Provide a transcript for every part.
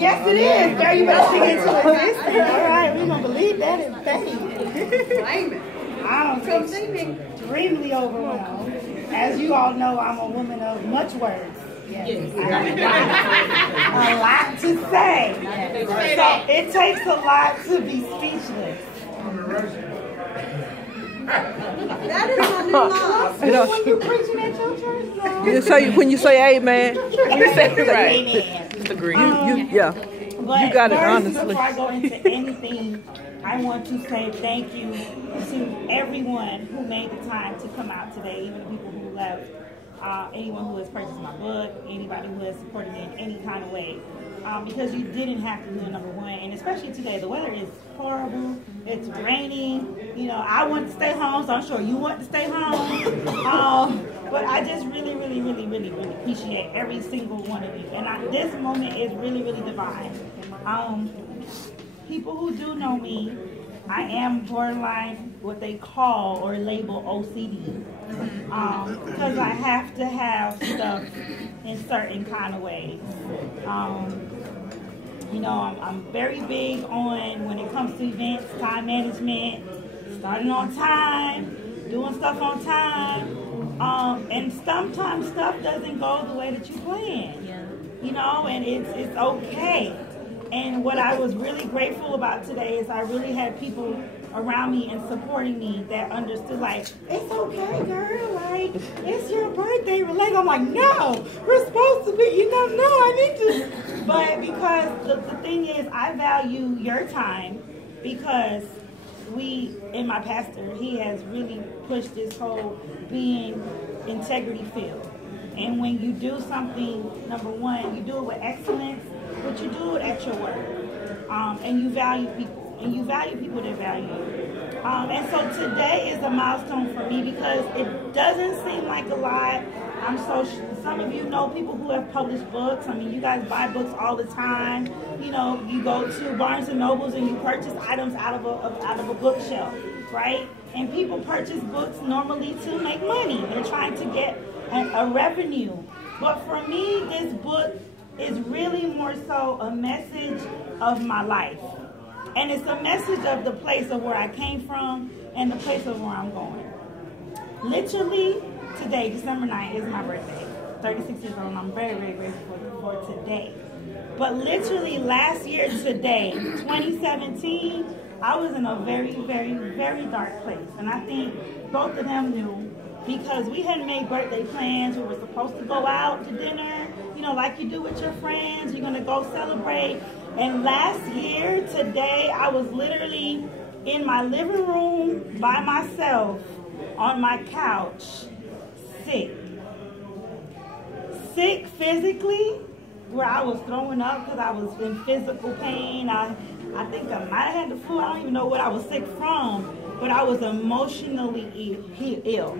Yes, it is. Girl, you better sing into existence. All right, we're going to believe that in faith. I'm extremely overwhelmed. As you all know, I'm a woman of much words. Yes. A lot to say. So it takes a lot to be speechless. That is my new law. When you preaching at your church, when you say amen, you say it right. Amen. Agree. Yeah. But you got it honestly. honestly. Before I go into anything, I want to say thank you to everyone who made the time to come out today, even the people who left, anyone who has purchased my book, anybody who has supported me in any kind of way. Because you didn't have to do it, number one, and especially today, the weather is horrible. It's raining. You know, I want to stay home, so I'm sure you want to stay home. But I just really, really, really, really, really appreciate every single one of you. And this moment is really, really divine. People who do know me, I am borderline what they call or label OCD. Because I have to have stuff in certain kind of ways. You know, I'm very big on, when it comes to events, time management, starting on time, doing stuff on time. And sometimes stuff doesn't go the way that you plan. You know, and it's okay. And what I was really grateful about today is I really had people around me and supporting me that understood, like, it's okay, girl, like, it's your birthday. Like, I'm like, no, we're supposed to be, you know, no, I need to. But because the thing is, I value your time, because and my pastor, he has really pushed this whole being integrity field. And when you do something, number one, you do it with excellence, but you do it at your word. And you value people. And you value people that value you. And so today is a milestone for me, because it doesn't seem like a lot. Some of you know people who have published books. I mean, you guys buy books all the time. You know, you go to Barnes and Nobles and you purchase items out of a bookshelf, right? And people purchase books normally to make money. They're trying to get a revenue. But for me, this book is really more so a message of my life. And it's a message of the place of where I came from and the place of where I'm going. Literally, today, December 9th, is my birthday. 36 years old, and I'm very, very grateful for today. But literally last year today, 2017, I was in a very, very, very dark place. And I think both of them knew, because we had made birthday plans. We were supposed to go out to dinner, you know, like you do with your friends. You're going to go celebrate. And last year, today, I was literally in my living room by myself on my couch, sick. Sick physically, where I was throwing up because I was in physical pain. I think I might have had the flu. I don't even know what I was sick from, but I was emotionally ill.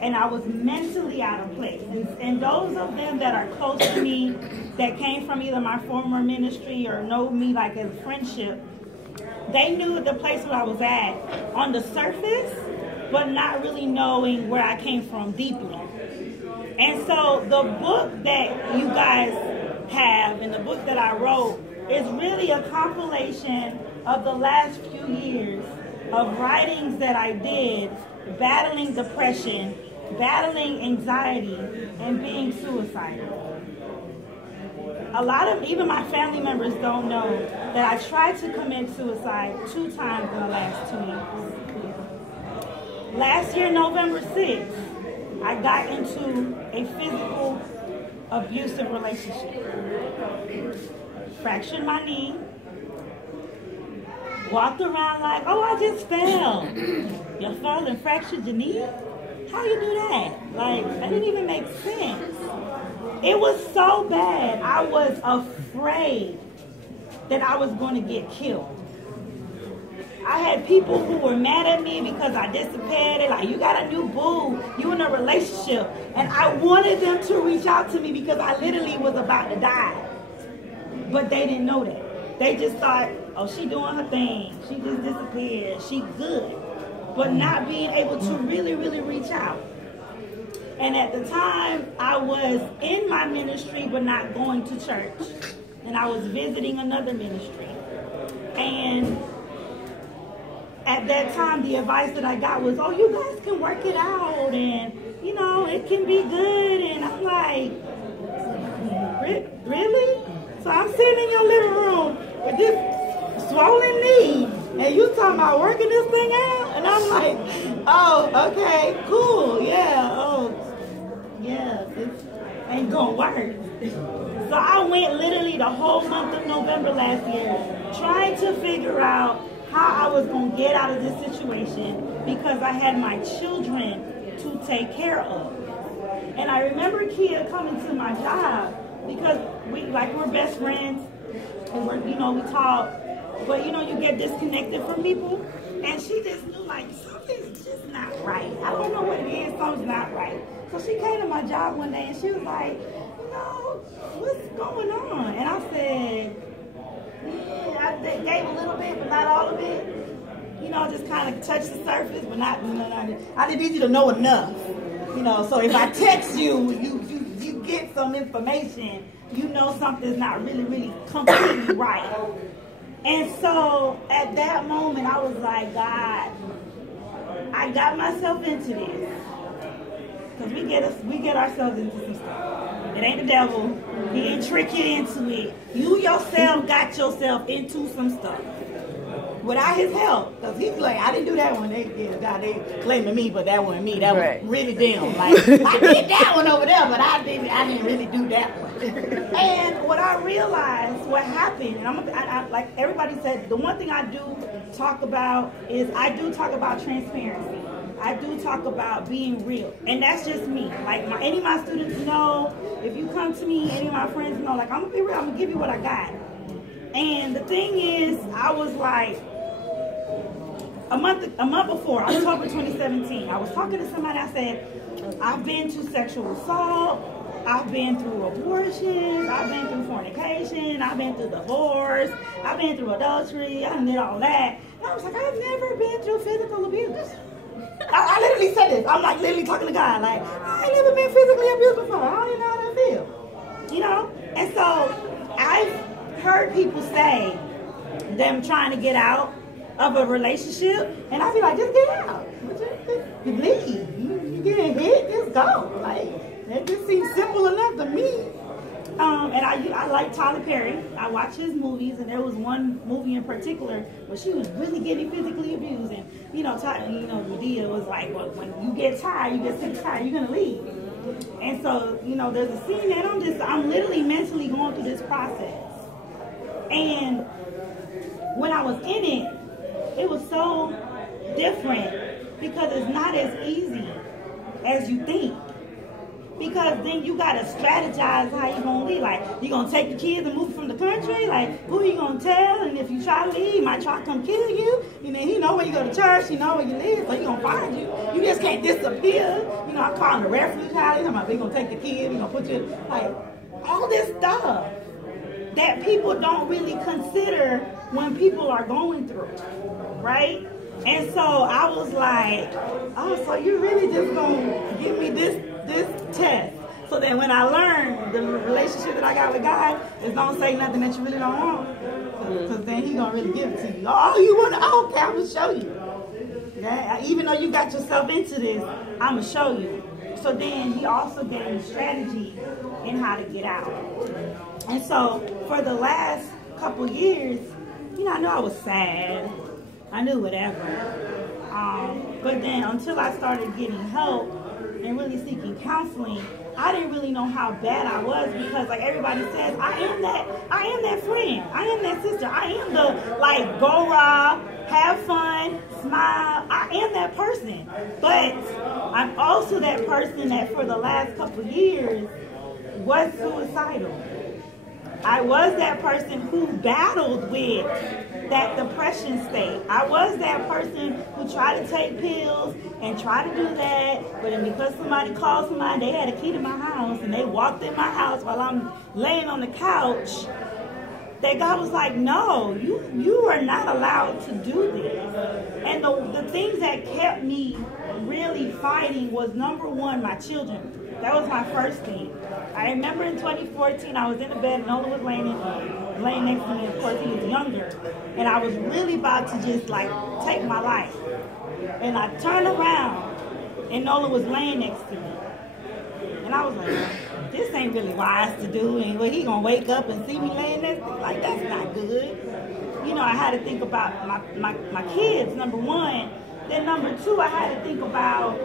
And I was mentally out of place. And those of them that are close to me, that came from either my former ministry or know me like as a friendship, they knew the place where I was at on the surface, but not really knowing where I came from deeply. And so the book that you guys have and the book that I wrote is really a compilation of the last few years of writings that I did, battling depression, battling anxiety, and being suicidal. A lot of, even my family members don't know that I tried to commit suicide 2 times in the last 2 years. Last year, November 6th, I got into a physical abusive relationship. Fractured my knee. Walked around like, oh, I just fell. You fell and fractured your knee? How you do that? Like, that didn't even make sense. It was so bad. I was afraid that I was going to get killed. I had people who were mad at me because I dissipated, like, you got a new boo, you in a relationship. And I wanted them to reach out to me because I literally was about to die. But they didn't know that. They just thought, oh, she doing her thing. She just disappeared. She good. But not being able to really, really reach out. And at the time, I was in my ministry, but not going to church. and I was visiting another ministry. And at that time, the advice that I got was, oh, you guys can work it out, and, you know, it can be good. And I'm like, really? So I'm sitting in your living room with this swollen knee, and you talking about working this thing out? And I'm like, oh, okay, cool, yeah, oh, yeah, it ain't gonna work. So I went literally the whole month of November last year trying to figure out how I was going to get out of this situation because I had my children to take care of. And I remember Kia coming to my job because we're best friends and we talk, but you get disconnected from people. And she just knew like something's just not right. I don't know what it is, something's not right. So she came to my job one day and she was like, what's going on? And I said, yeah, I gave a little bit, but not all of it. Just kind of touched the surface, but not, I didn't need you to know enough. So if I text you, you get some information, something's not really completely right. And so at that moment, I was like, God, I got myself into this. Because we get ourselves into some stuff. It ain't the devil. He ain't trick you into it. You yourself got yourself into some stuff. Without his help. Because he's like, I didn't do that one. They blaming me, but that wasn't me. That was really them. Like, I did that one over there, but I didn't really do that one. And what I realized, what happened, and I like everybody said, the one thing I do talk about is I do talk about transparency. I do talk about being real, and that's just me. Like any of my students know, if you come to me, any of my friends know, like I'm gonna be real, I'm gonna give you what I got. And the thing is, I was like, a month before, October 2017, I was talking to somebody. I said, I've been to sexual assault, I've been through abortions, I've been through fornication, I've been through divorce, I've been through adultery, I did all that. And I was like, I've never been through physical abuse. I literally said this. I'm like literally talking to God, like, I ain't never been physically abused before. I don't even know how that feel. And so I've heard people say them trying to get out of a relationship, and I be like, just get out. You leave. You getting hit, just go. Like, that just seems simple enough to me. And I like Tyler Perry. I watch his movies, and there was one movie in particular where she was really getting physically abused, and the deal was like, well, when you get tired, you get sick and tired, you're gonna leave. And so, there's a scene that I'm literally mentally going through this process. And when I was in it, it was so different because it's not as easy as you think. Because then you gotta strategize how you gonna leave. Like, you gonna take the kids and move from the country? Like, who you gonna tell? And if you try to leave, he might try to come kill you. And then he know where you go to church, he know where you live, so he gonna find you. You just can't disappear. I'm calling the refuge house. They gonna take the kids, they gonna put you, like, all this stuff that people don't really consider when people are going through, right? And so I was like, oh, so you really just gonna give me this test, so that when I learn the relationship that I got with God, is don't say nothing that you really don't want, because then he gonna really give it to you. Oh, you want to? Oh, okay, I'm gonna show you. Okay? Even though you got yourself into this, I'm gonna show you. So then he also gave me strategy in how to get out. And so for the last couple years, I knew I was sad. I knew whatever. But then until I started getting help and really seeking counseling, I didn't really know how bad I was, because like everybody says, I am that friend, I am that sister, I am the like go raw, have fun, smile. I am that person. But I'm also that person that for the last couple of years was suicidal. I was that person who battled with that depression state. I was that person who tried to take pills and try to do that, but then because somebody called somebody, they had a key to my house, and they walked in my house while I'm laying on the couch, that God was like, no, you are not allowed to do this. And the things that kept me really fighting was, number one, my children. That was my first thing. I remember in 2014, I was in the bed, and Nola was laying next to me. Of course, he was younger. And I was really about to just like take my life. And I turned around, and Nola was laying next to me. And I was like, this ain't really wise to do. And he gonna wake up and see me laying next to me? Like, that's not good. You know, I had to think about my kids, number one. Then number two, I had to think about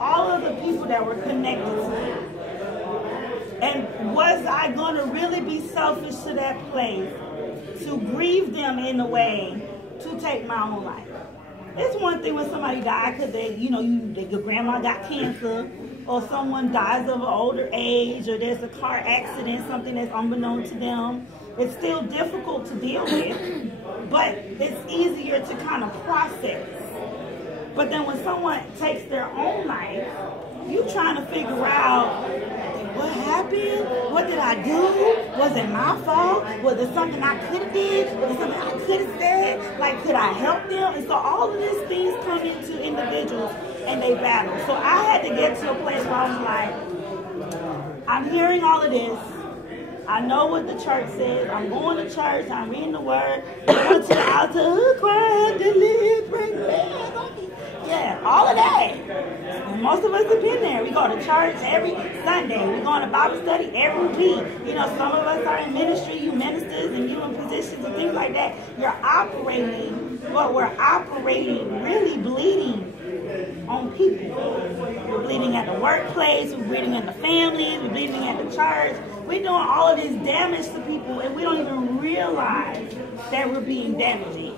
all of the people that were connected to me. And was I going to really be selfish to that place to grieve them in a way to take my own life? It's one thing when somebody died because your grandma got cancer, or someone dies of an older age, or there's a car accident, something that's unbeknown to them. It's still difficult to deal with, but it's easier to kind of process. But then when someone takes their own life, you trying to figure out, what happened? What did I do? Was it my fault? Was it something I could have did? Was it something I could have said? Like, could I help them? And so all of these things come into individuals and they battle. So I had to get to a place where I was like, I'm hearing all of this. I know what the church says. I'm going to church. I'm reading the word. Going to the altar. Crying, delivering me. Yeah, all of that. And most of us have been there. We go to church every Sunday. We go on a Bible study every week. You know, some of us are in ministry, you ministers, and you in positions and things like that. You're operating, but we're operating really bleeding on people. We're bleeding at the workplace, we're bleeding at the families, we're bleeding at the church. We're doing all of this damage to people, and we don't even realize that we're being damaging.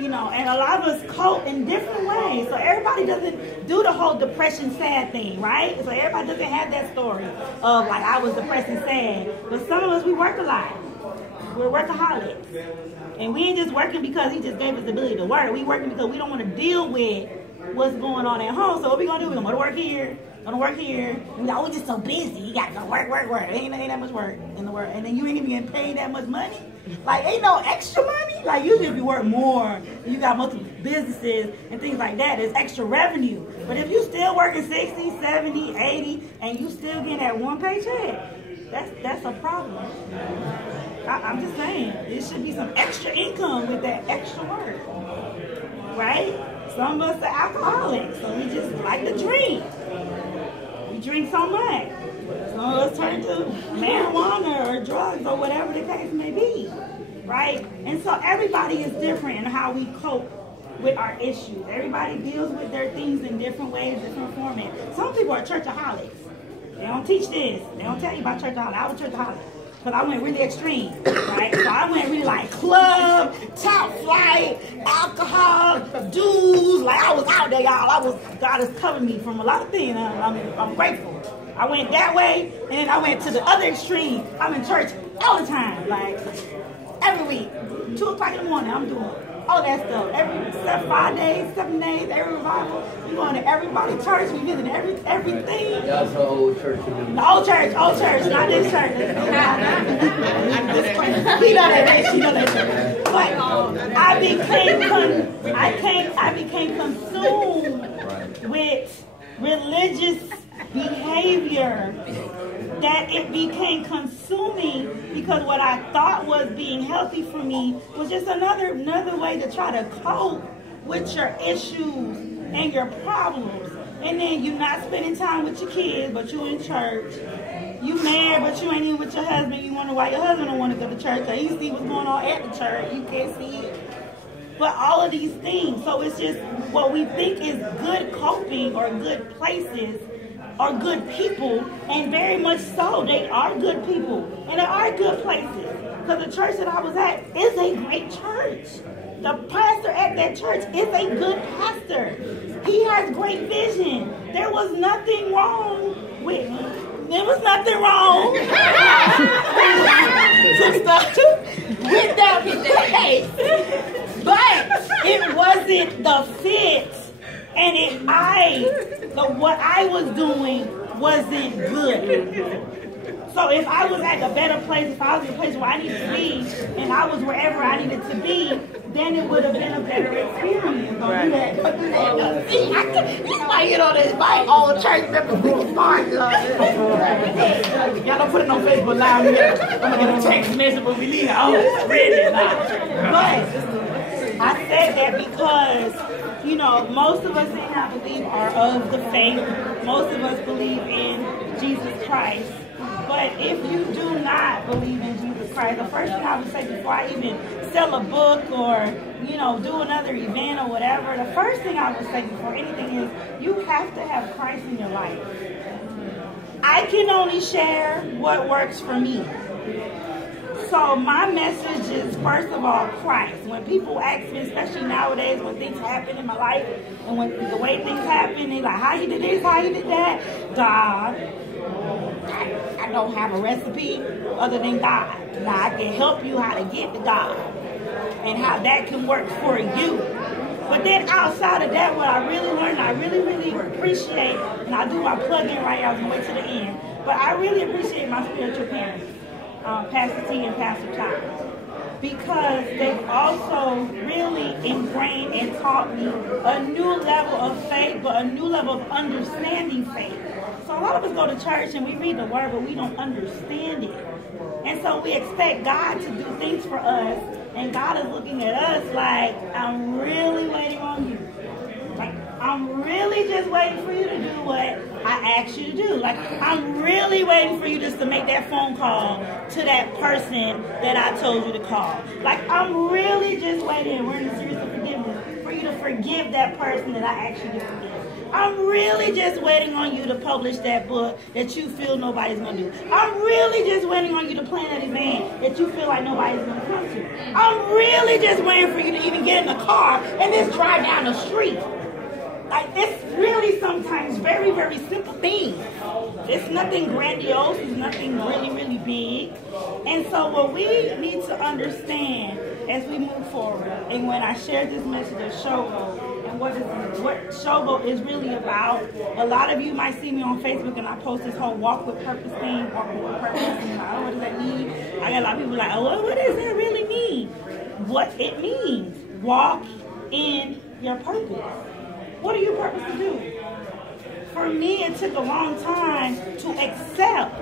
You know, and a lot of us cope in different ways. So everybody doesn't do the whole depression sad thing, right? So everybody doesn't have that story of like, I was depressed and sad. But some of us, we work a lot. We're workaholics. And we ain't just working because he just gave us the ability to work. We working because we don't want to deal with what's going on at home. So what we gonna do? We're gonna go to work here, gonna work here. We just so busy. You gotta go work. Ain't that much work in the work. And then you ain't even getting paid that much money. Like, ain't no extra money. Like, usually if you work more, you got multiple businesses and things like that, there's extra revenue. But if you still working 60, 70, 80, and you still getting that one paycheck, that's a problem. I'm just saying, there should be some extra income with that extra work, right? Some of us are alcoholics, so we just like to drink. We drink so much. Some of us turn to marijuana or drugs or whatever the case may be, right? And so everybody is different in how we cope with our issues. Everybody deals with their things in different ways, different formats. Some people are churchaholics. They don't teach this. They don't tell you about churchaholics. I was churchaholic because I went really extreme, right? So I went really like club, top flight, alcohol, dudes. Like, I was out there, y'all. God has covered me from a lot of things. I'm grateful. I went that way, and then I went to the other extreme. I'm in church all the time, like every week, 2 o'clock in the morning. I'm doing all that stuff. Every 5 days, 7 days, every revival. We going to everybody's church. We visit everything. That's the old church. The old church, not this church. He know that. She know that church. But I became consumed with religious behavior, that it became consuming, because what I thought was being healthy for me was just another way to try to cope with your issues and your problems. And then you're not spending time with your kids, but you're in church. You married, but you ain't even with your husband. You wonder why your husband don't want to go to church, because he see what's going on at the church. You can't see it. But all of these things, so it's just what we think is good coping or good places are good people, and very much so, they are good people, and they are good places. Because the church that I was at is a great church. The pastor at that church is a good pastor. He has great vision. There was nothing wrong with with that place, but it wasn't the fit. And what I was doing wasn't good. So if I was at a better place, if I was in a place where I needed to be, and I was wherever I needed to be, then it would have been a better experience. Don't do that. Don't do that. See, you might get on this bike, all church members think smart. Y'all don't put it on Facebook Live. I'm going to get a text message when we leave. Oh, it's ready now. But I said that because, you know, most of us in here, I believe, are of the faith. Most of us believe in Jesus Christ. But if you do not believe in Jesus Christ, the first thing I would say before I even sell a book or, you know, do another event or whatever, the first thing I would say before anything is you have to have Christ in your life. I can only share what works for me. So my message is, first of all, Christ. When people ask me, especially nowadays when things happen in my life and when the way things happen, they're like, how you did this, how you did that? God. I don't have a recipe other than God. Now I can help you how to get to God and how that can work for you. But then outside of that, what I really learned, I really appreciate, and I'll do my plug-in right now, I was wait to the end, but I really appreciate my spiritual parents, Pastor T and Pastor Ty, because they've also really ingrained and taught me a new level of faith, but a new level of understanding faith. So a lot of us go to church and we read the word, but we don't understand it. And so we expect God to do things for us, and God is looking at us like, I'm really waiting on you. Like, I'm really just waiting for you to do what I asked you to do. Like, I'm really waiting for you just to make that phone call to that person that I told you to call. Like, I'm really just waiting, we're in the series of forgiveness, for you to forgive that person that I asked you to forgive. I'm really just waiting on you to publish that book that you feel nobody's going to do. I'm really just waiting on you to plan that event that you feel like nobody's going to come to. I'm really just waiting for you to even get in the car and just drive down the street. Like, it's really sometimes very simple things. It's nothing grandiose. It's nothing really big. And so what we need to understand as we move forward, and when I share this message of Shogo, and what Shogo is really about, a lot of you might see me on Facebook and I post this whole walk with purpose thing, walking with purpose, and I don't know what does that mean. I got a lot of people like, oh, what does that really mean? What it means, walk in your purpose. What are you purposed to do? For me, it took a long time to accept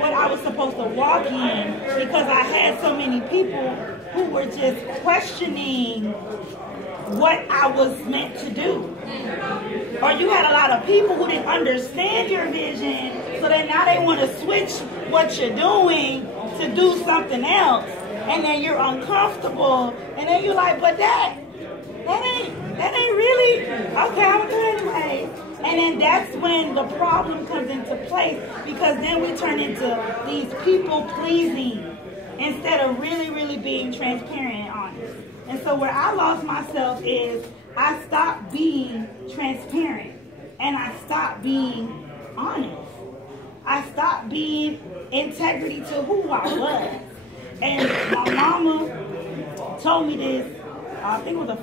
what I was supposed to walk in, because I had so many people who were just questioning what I was meant to do. Or you had a lot of people who didn't understand your vision, so that now they want to switch what you're doing to do something else. And then you're uncomfortable, and then you're like, but that ain't really, okay, I'm gonna do it anyway. And then that's when the problem comes into place, because then we turn into these people pleasing instead of really being transparent and honest. And so where I lost myself is I stopped being transparent and I stopped being honest. I stopped being integrity to who I was. And my mama told me this, I think it was a